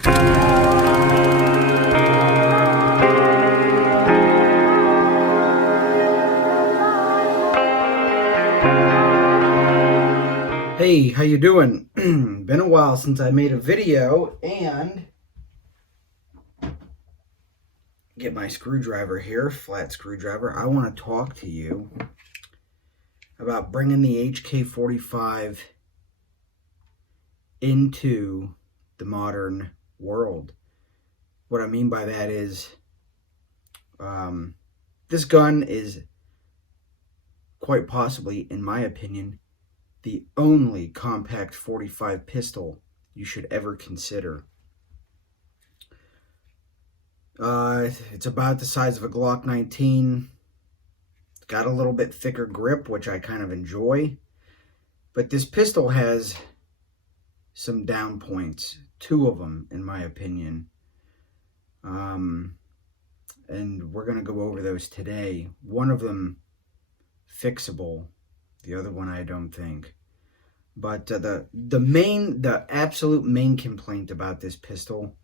Hey, how you doing? Been a while since I made a video, and get my screwdriver here, flat screwdriver. I want to talk to you about bringing the HK45 into the modern world. What I mean by that is this gun is quite possibly, in my opinion, the only compact 45 pistol you should ever consider. It's about the size of a Glock 19. It's got a little bit thicker grip, which I kind of enjoy. But this pistol has some down points, 2 of them, in my opinion. And we're going to go over those today. One of them fixable, the other one I don't think. But the absolute main complaint about this pistol,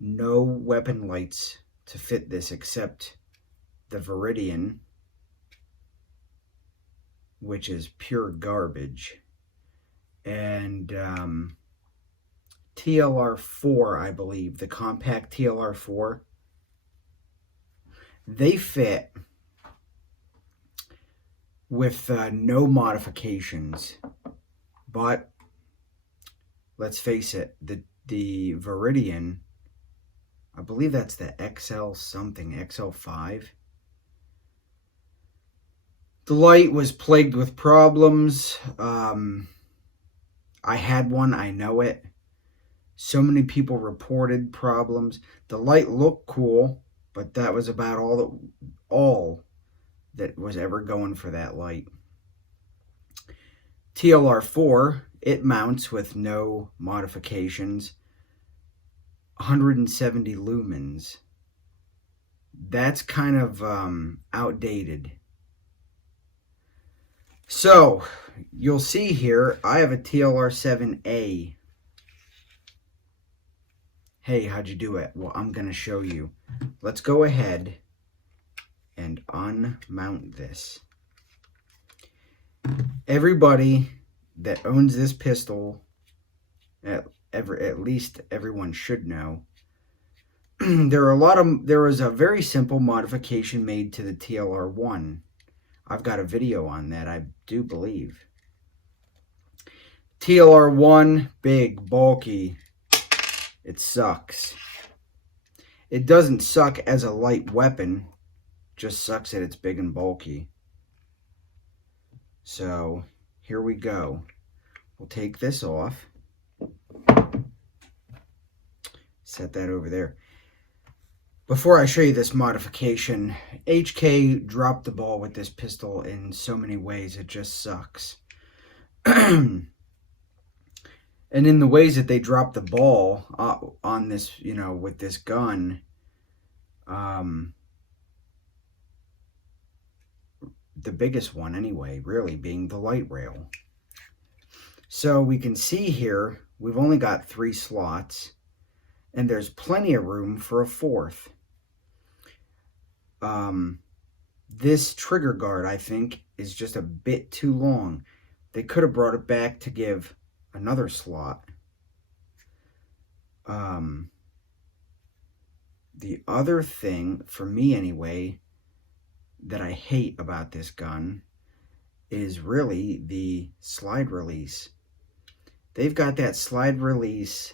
no weapon lights to fit this except the Viridian, which is pure garbage, and tlr7, I believe, the compact tlr7, they fit with no modifications. But let's face it, the Viridian, I believe that's the XL something, XL5. The light was plagued with problems. I had one, I know it. So many people reported problems. The light looked cool, but that was about all that was ever going for that light. tlr7, it mounts with no modifications, 170 lumens. That's kind of outdated. So you'll see here, I have a tlr7A. Hey, how'd you do it? Well, I'm going to show you. Let's go ahead and unmount this. Everybody that owns this pistol, at least everyone should know, there was a very simple modification made to the tlr1. I've got a video on that, I do believe. tlr1, big, bulky, it sucks. It doesn't suck as a light weapon, just sucks that it's big and bulky. So here we go. We'll take this off. Set that over there. Before I show you this modification, HK dropped the ball with this pistol in so many ways. It just sucks. And in the ways that they dropped the ball on this, with this gun, the biggest one anyway, really, being the light rail. So we can see here, we've only got 3 slots, and there's plenty of room for a 4th. This trigger guard, I think, is just a bit too long. They could have brought it back to give another slot. The other thing, for me anyway, that I hate about this gun is really the slide release. They've got that slide release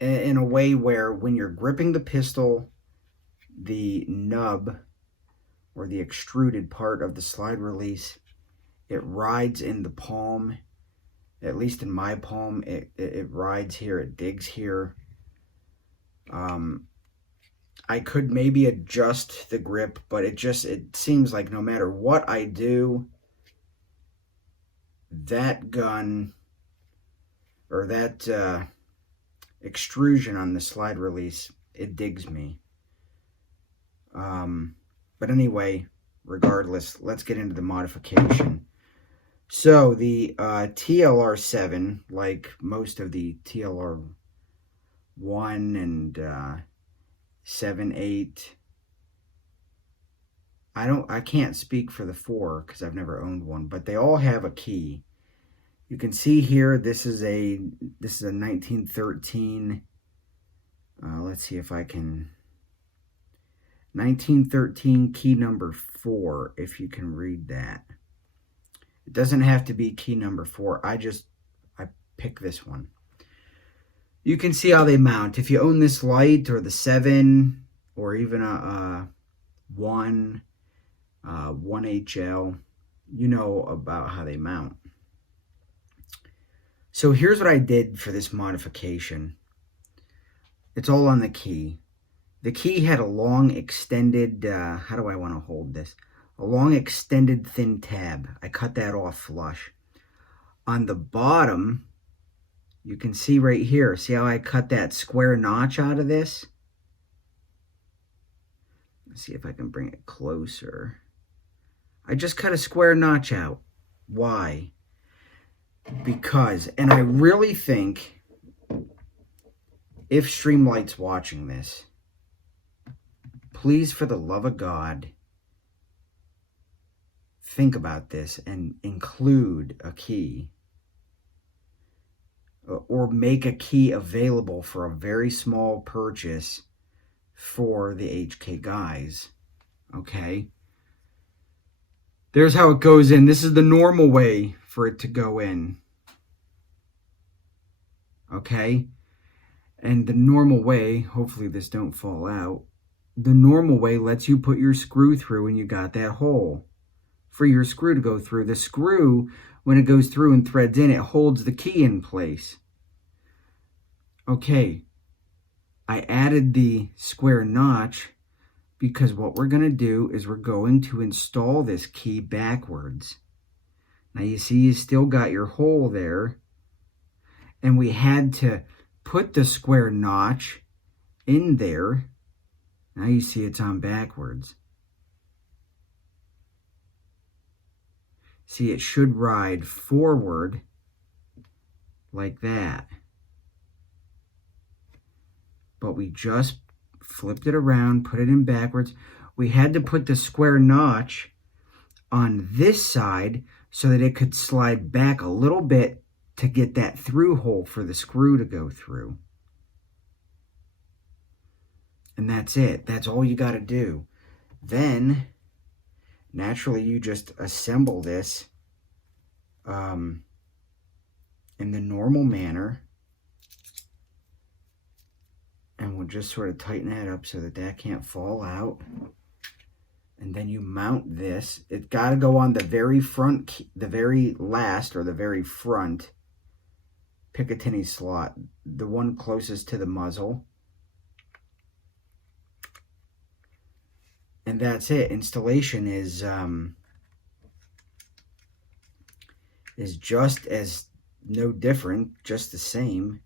in a way where when you're gripping the pistol, the nub or the extruded part of the slide release, it rides in the palm. At least in my palm, it rides here, it digs here. I could maybe adjust the grip, but it seems like no matter what I do, that gun, or that extrusion on the slide release, it digs me. But anyway, regardless, let's get into the modification. So the TLR7, like most of the TLR1 and 7, 8, I can't speak for the 4 because I've never owned one, but they all have a key. You can see here this is a 1913. Let's see if I can. 1913 key number 4, if you can read that. It doesn't have to be key number 4. I pick this one. You can see how they mount. If you own this light or the 7 or even a 1 HL, you know about how they mount. So here's what I did for this modification. It's all on the key. The key had a long extended, how do I want to hold this? A long extended thin tab. I cut that off flush. On the bottom, you can see right here, see how I cut that square notch out of this? Let's see if I can bring it closer. I just cut a square notch out. Why? Because, and I really think, if Streamlight's watching this, please, for the love of God, think about this and include a key. Or make a key available for a very small purchase for the HK guys. Okay? There's how it goes in. This is the normal way for it to go in. Okay? And the normal way, hopefully this don't fall out, the normal way lets you put your screw through and you got that hole for your screw to go through. The screw, when it goes through and threads in, it holds the key in place. Okay, I added the square notch because what we're going to do is we're going to install this key backwards. Now you see you still got your hole there, and we had to put the square notch in there. Now you see it's on backwards. See, it should ride forward like that. But we just flipped it around, put it in backwards. We had to put the square notch on this side so that it could slide back a little bit to get that through hole for the screw to go through. And that's it. That's all you got to do. Then, naturally, you just assemble this in the normal manner. And we'll just sort of tighten that up so that that can't fall out. And then you mount this. It's got to go on the very front, the very last or the very front Picatinny slot, the one closest to the muzzle. And that's it. Installation is just as no different, just the same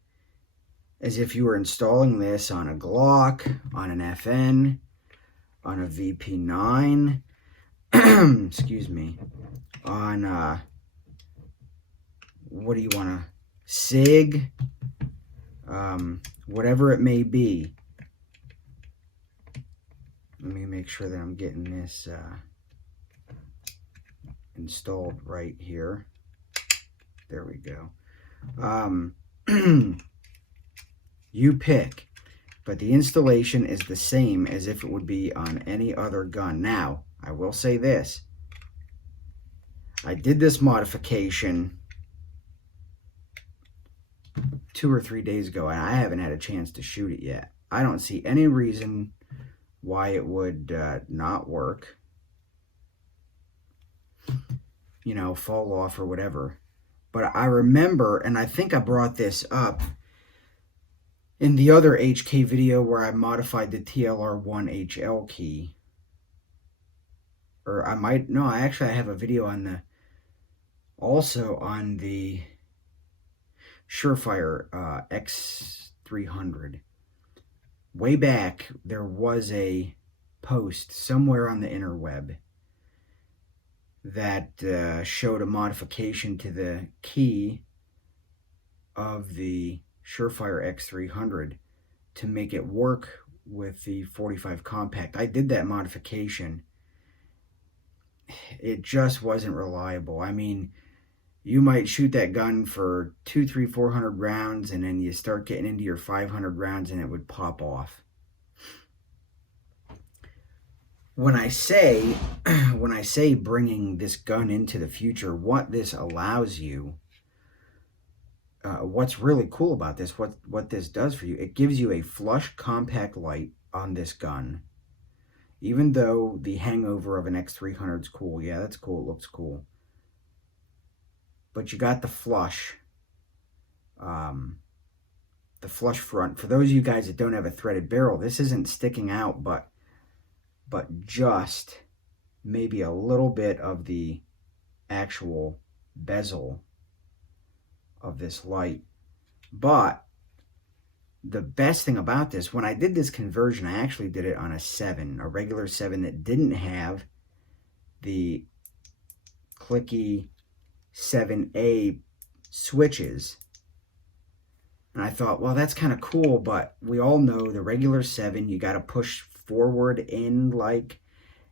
as if you were installing this on a Glock, on an FN, on a VP9, excuse me, on what do you want to, SIG, whatever it may be. Let me make sure that I'm getting this installed right here. There we go. You pick, but the installation is the same as if it would be on any other gun. Now, I will say this. I did this modification 2 or 3 days ago, and I haven't had a chance to shoot it yet. I don't see any reason why it would not work, you know, fall off or whatever. But I remember, and I think I brought this up in the other HK video where I modified the TLR1 HL key. Or I might, no, I have a video on the, also on the Surefire X300. Way back, there was a post somewhere on the interweb that showed a modification to the key of the Surefire X300 to make it work with the 45 compact. I did that modification. It just wasn't reliable. I mean, you might shoot that gun for 200, 300, 400 rounds, and then you start getting into your 500 rounds and it would pop off. When I say bringing this gun into the future, what this allows you, what's really cool about this, what this does for you, it gives you a flush compact light on this gun. Even though the hangover of an X300 is cool, yeah, that's cool, it looks cool. But you got the flush front. For those of you guys that don't have a threaded barrel, this isn't sticking out, but just maybe a little bit of the actual bezel of this light. But the best thing about this, when I did this conversion, I actually did it on a 7, a regular 7 that didn't have the clicky 7A switches. And I thought, well, that's kind of cool, but we all know the regular 7, you got to push forward in, like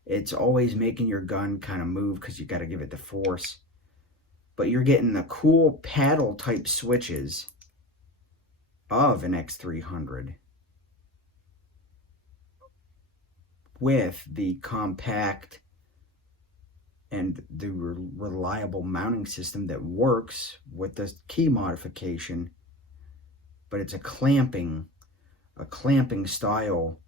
it's always making your gun kind of move because you got to give it the force. But you're getting the cool paddle type switches of an X300 with the compact and the reliable mounting system that works with the key modification, but it's a clamping style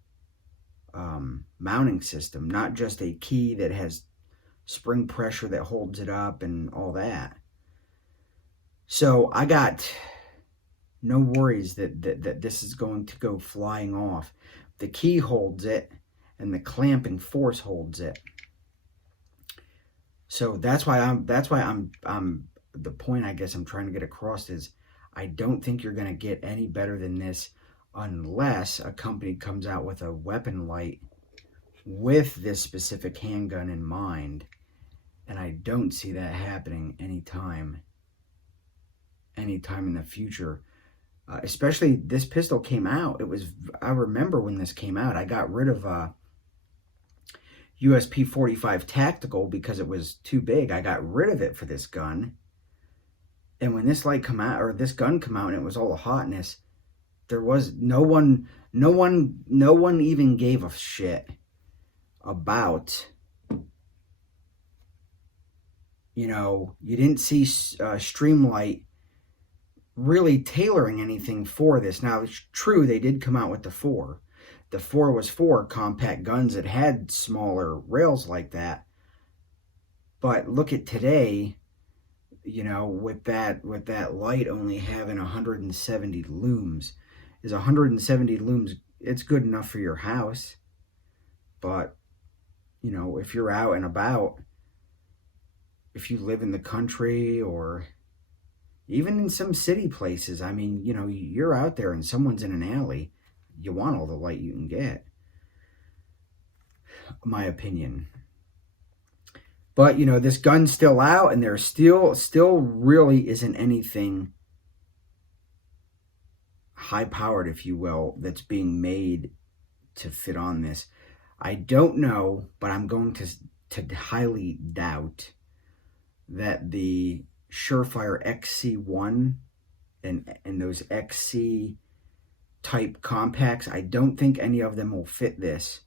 mounting system, not just a key that has spring pressure that holds it up and all that. So I got no worries that this is going to go flying off. The key holds it and the clamping force holds it. So that's why I'm the point I guess I'm trying to get across is I don't think you're going to get any better than this unless a company comes out with a weapon light with this specific handgun in mind. And I don't see that happening anytime in the future. Especially this pistol came out. I remember when this came out, I got rid of USP 45 Tactical because it was too big. I got rid of it for this gun. And when this light come out, or this gun come out, and it was all the hotness, there was no one even gave a shit about, you didn't see Streamlight really tailoring anything for this. Now, it's true, they did come out with the 4. The 4 was for compact guns that had smaller rails like that. But look at today, with that light only having 170 looms. Is 170 looms, it's good enough for your house. But, if you're out and about, if you live in the country or even in some city places, I mean, you're out there and someone's in an alley, you want all the light you can get. My opinion. But, this gun's still out and there still really isn't anything high-powered, if you will, that's being made to fit on this. I don't know, but I'm going to highly doubt that the Surefire XC1 and those XC type compacts, I don't think any of them will fit this.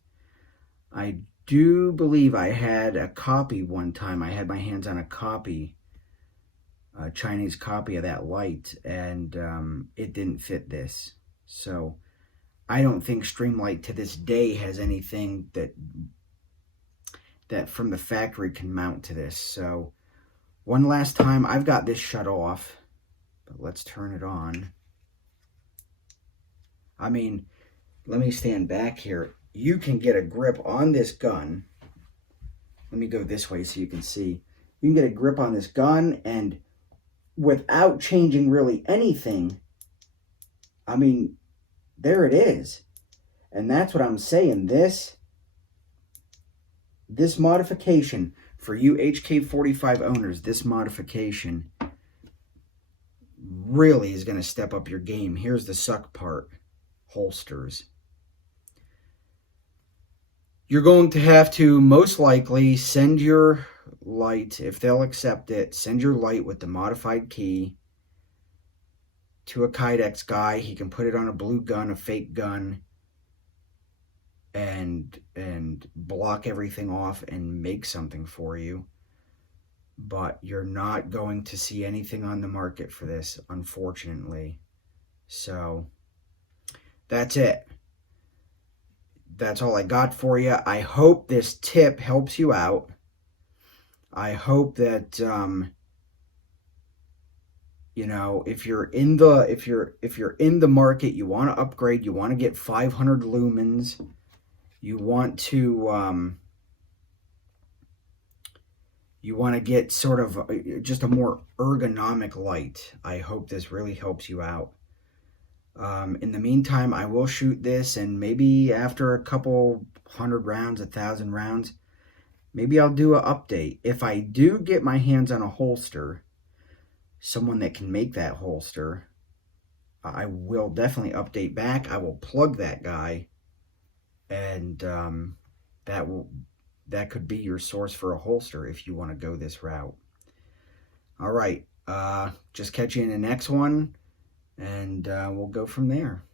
I do believe I had a copy one time. I had my hands on a copy, a Chinese copy of that light, and it didn't fit this. So I don't think Streamlight to this day has anything that from the factory can mount to this. So one last time, I've got this shut off, but let's turn it on. I mean, let me stand back here. You can get a grip on this gun. Let me go this way so you can see. You can get a grip on this gun, and without changing really anything, I mean, there it is. And that's what I'm saying. This modification For you HK45 owners, this modification really is going to step up your game. Here's the suck part. Holsters. You're going to have to most likely send your light, if they'll accept it, send your light with the modified key to a Kydex guy. He can put it on a blue gun, a fake gun, and block everything off and make something for you. But you're not going to see anything on the market for this, unfortunately. So that's it. That's all I got for you. I hope this tip helps you out. I hope that you know, if you're in the market, you want to upgrade, you want to get 500 lumens, you want to get sort of just a more ergonomic light. I hope this really helps you out. In the meantime, I will shoot this, and maybe after a couple 100 rounds, 1,000 rounds, maybe I'll do an update. If I do get my hands on a holster, someone that can make that holster, I will definitely update back. I will plug that guy, and that could be your source for a holster if you want to go this route. All right, just catch you in the next one, and we'll go from there.